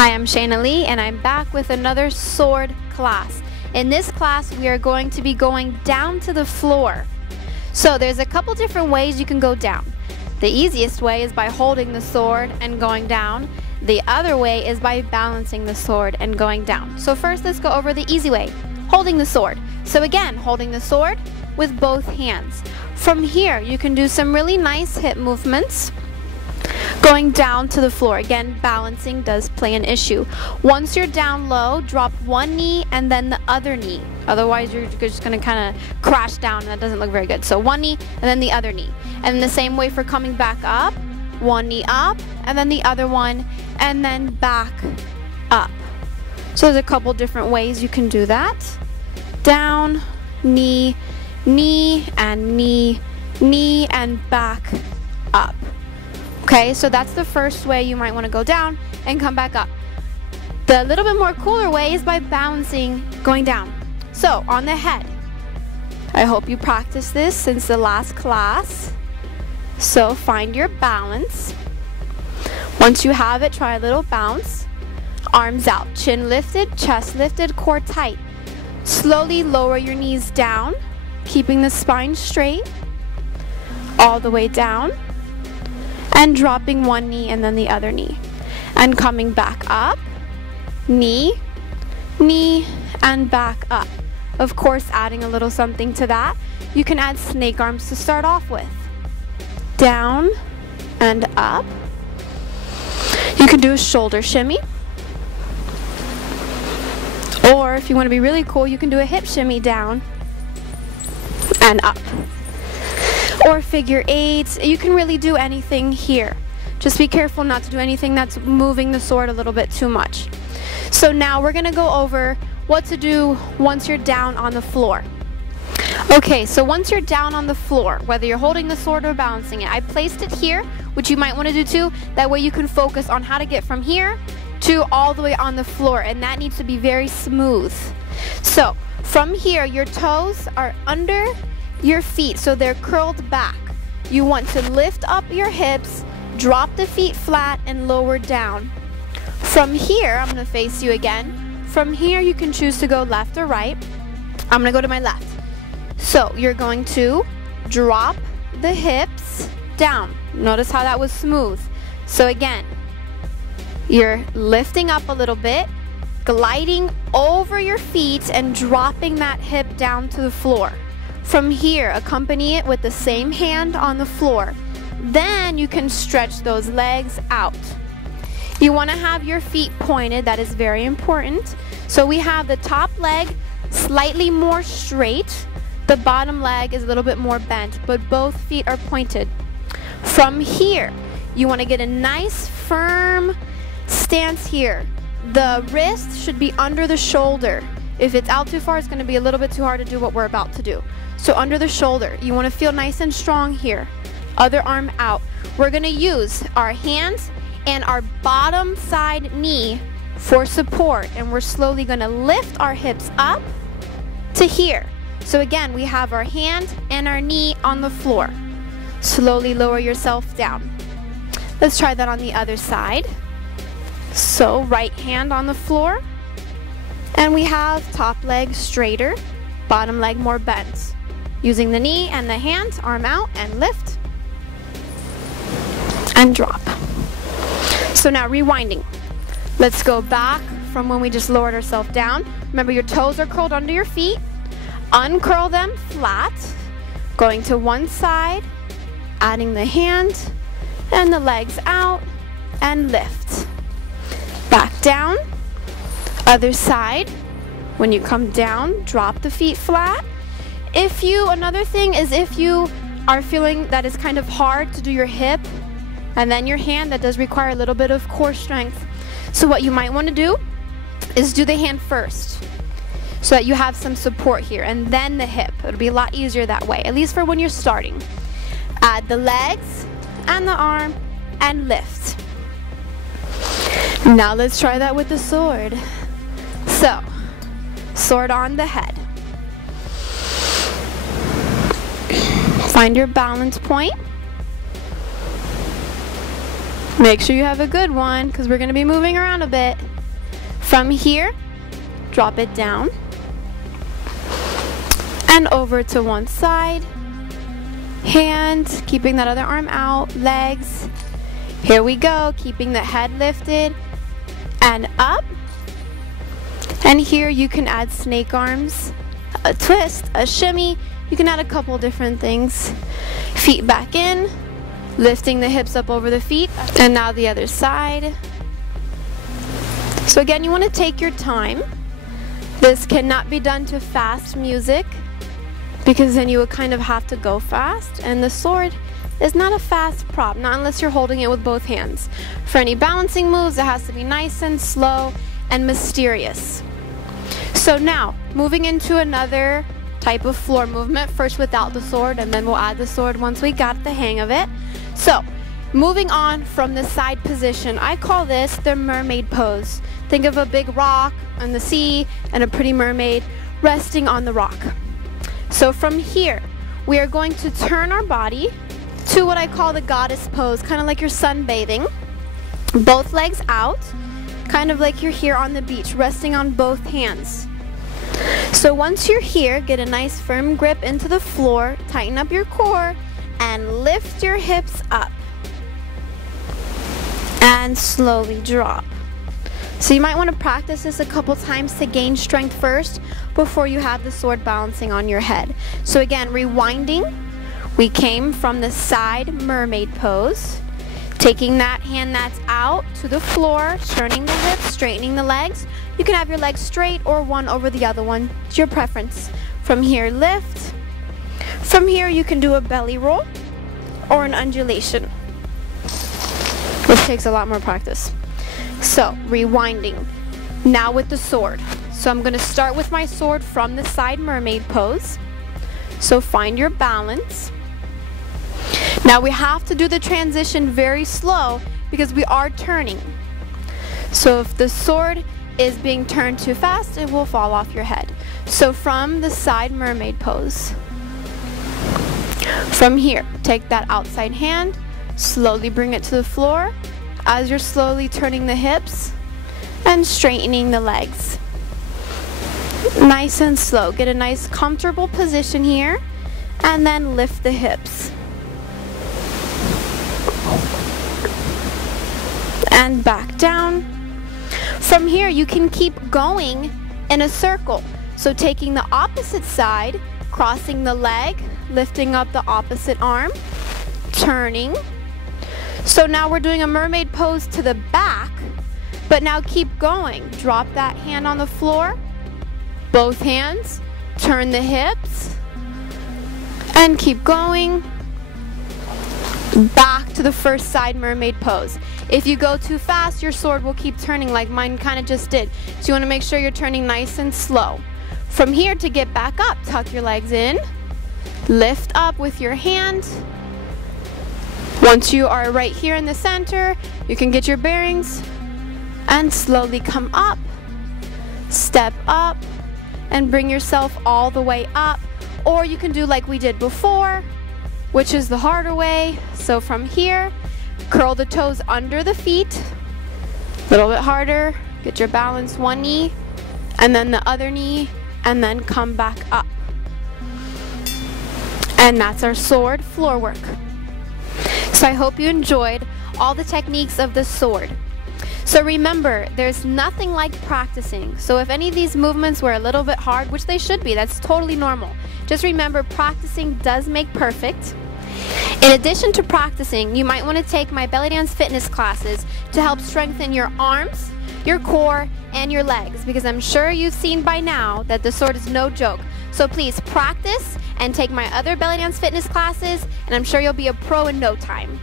Hi, I'm Shayna Lee and I'm back with another sword class. In this class we are going to be going down to the floor. So there's a couple different ways you can go down. The easiest way is by holding the sword and going down. The other way is by balancing the sword and going down. So first let's go over the easy way, holding the sword. So again, holding the sword with both hands. From here you can do some really nice hip movements. Going down to the floor. Again, balancing does play an issue. Once you're down low, drop one knee and then the other knee. Otherwise, you're just going to kind of crash down and that doesn't look very good. So one knee and then the other knee. And the same way for coming back up. One knee up and then the other one and then back up. So there's a couple different ways you can do that. Down, knee, knee, and knee, knee, and back up. Okay, so that's the first way you might want to go down and come back up. The little bit more cooler way is by balancing, going down. So on the head. I hope you practiced this since the last class. So find your balance. Once you have it, try a little bounce. Arms out, chin lifted, chest lifted, core tight. Slowly lower your knees down, keeping the spine straight. All the way down. And dropping one knee and then the other knee. And coming back up, knee, knee, and back up. Of course, adding a little something to that, you can add snake arms to start off with. Down and up. You can do a shoulder shimmy. Or if you want to be really cool, you can do a hip shimmy down and up. Or figure eights. You can really do anything here. Just be careful not to do anything that's moving the sword a little bit too much. So now we're going to go over what to do once you're down on the floor. Okay, so once you're down on the floor, whether you're holding the sword or balancing it, I placed it here, which you might want to do too. That way you can focus on how to get from here to all the way on the floor, and that needs to be very smooth. So from here, your toes are under your feet, so they're curled back. You want to lift up your hips, drop the feet flat, and lower down. From here, I'm going to face you again. From here, you can choose to go left or right. I'm going to go to my left. So you're going to drop the hips down. Notice how that was smooth. So again, you're lifting up a little bit, gliding over your feet, and dropping that hip down to the floor. From here, accompany it with the same hand on the floor. Then you can stretch those legs out. You want to have your feet pointed. That is very important. So we have the top leg slightly more straight. The bottom leg is a little bit more bent, but both feet are pointed. From here, you want to get a nice firm stance here. The wrist should be under the shoulder. If it's out too far, it's going to be a little bit too hard to do what we're about to do. So under the shoulder, you want to feel nice and strong here. Other arm out. We're going to use our hands and our bottom side knee for support. And we're slowly going to lift our hips up to here. So again, we have our hand and our knee on the floor. Slowly lower yourself down. Let's try that on the other side. So right hand on the floor. And we have top leg straighter, bottom leg more bent. Using the knee and the hand, arm out, and lift. And drop. So now rewinding. Let's go back from when we just lowered ourselves down. Remember, your toes are curled under your feet. Uncurl them flat. Going to one side, adding the hand and the legs out, and lift. Back down. Other side. When you come down, drop the feet flat. Another thing is if you are feeling that it's kind of hard to do your hip and then your hand, that does require a little bit of core strength. So what you might want to do is do the hand first so that you have some support here, and then the hip. It'll be a lot easier that way, at least for when you're starting. Add the legs and the arm and lift. Now let's try that with the sword. So, sword on the head. Find your balance point. Make sure you have a good one because we're going to be moving around a bit. From here, drop it down and over to one side. Hand, keeping that other arm out, legs. Here we go, keeping the head lifted and up. And here you can add snake arms, a twist, a shimmy. You can add a couple different things. Feet back in, lifting the hips up over the feet. And now the other side. So again, you want to take your time. This cannot be done to fast music, because then you would kind of have to go fast, and the sword is not a fast prop, not unless you're holding it with both hands. For any balancing moves, it has to be nice and slow and mysterious. So now, moving into another type of floor movement, first without the sword, and then we'll add the sword once we got the hang of it. So, moving on from the side position, I call this the mermaid pose. Think of a big rock on the sea and a pretty mermaid resting on the rock. So from here, we are going to turn our body to what I call the goddess pose, kind of like you're sunbathing. Both legs out, kind of like you're here on the beach, resting on both hands. So once you're here, get a nice firm grip into the floor, tighten up your core, and lift your hips up. And slowly drop. So you might want to practice this a couple times to gain strength first before you have the sword balancing on your head. So again, rewinding, we came from the side mermaid pose, taking that hand that's out to the floor, turning the hips, straightening the legs. You can have your legs straight or one over the other one. It's your preference. From here, lift. From here, you can do a belly roll or an undulation, which takes a lot more practice. So, rewinding, now with the sword. So I'm going to start with my sword from the side mermaid pose. So find your balance. Now we have to do the transition very slow because we are turning. So if the sword is being turned too fast, it will fall off your head. So from the side mermaid pose. From here, take that outside hand, slowly bring it to the floor as you're slowly turning the hips and straightening the legs. Nice and slow. Get a nice comfortable position here and then lift the hips. And back down. From here, you can keep going in a circle. So taking the opposite side, crossing the leg, lifting up the opposite arm, turning. So now we're doing a mermaid pose to the back, but now keep going. Drop that hand on the floor, both hands, turn the hips, and keep going. Back to the first side mermaid pose. If you go too fast, your sword will keep turning like mine kind of just did. So you want to make sure you're turning nice and slow. From here, to get back up, tuck your legs in, lift up with your hand. Once you are right here in the center, you can get your bearings and slowly come up, step up, and bring yourself all the way up. Or you can do like we did before, which is the harder way. So from here, curl the toes under the feet, a little bit harder, get your balance, one knee, and then the other knee, and then come back up. And that's our sword floor work. So I hope you enjoyed all the techniques of the sword. So remember, there's nothing like practicing. So if any of these movements were a little bit hard, which they should be, that's totally normal. Just remember, practicing does make perfect. In addition to practicing, you might want to take my belly dance fitness classes to help strengthen your arms, your core, and your legs, because I'm sure you've seen by now that the sword is no joke. So please practice and take my other belly dance fitness classes, and I'm sure you'll be a pro in no time.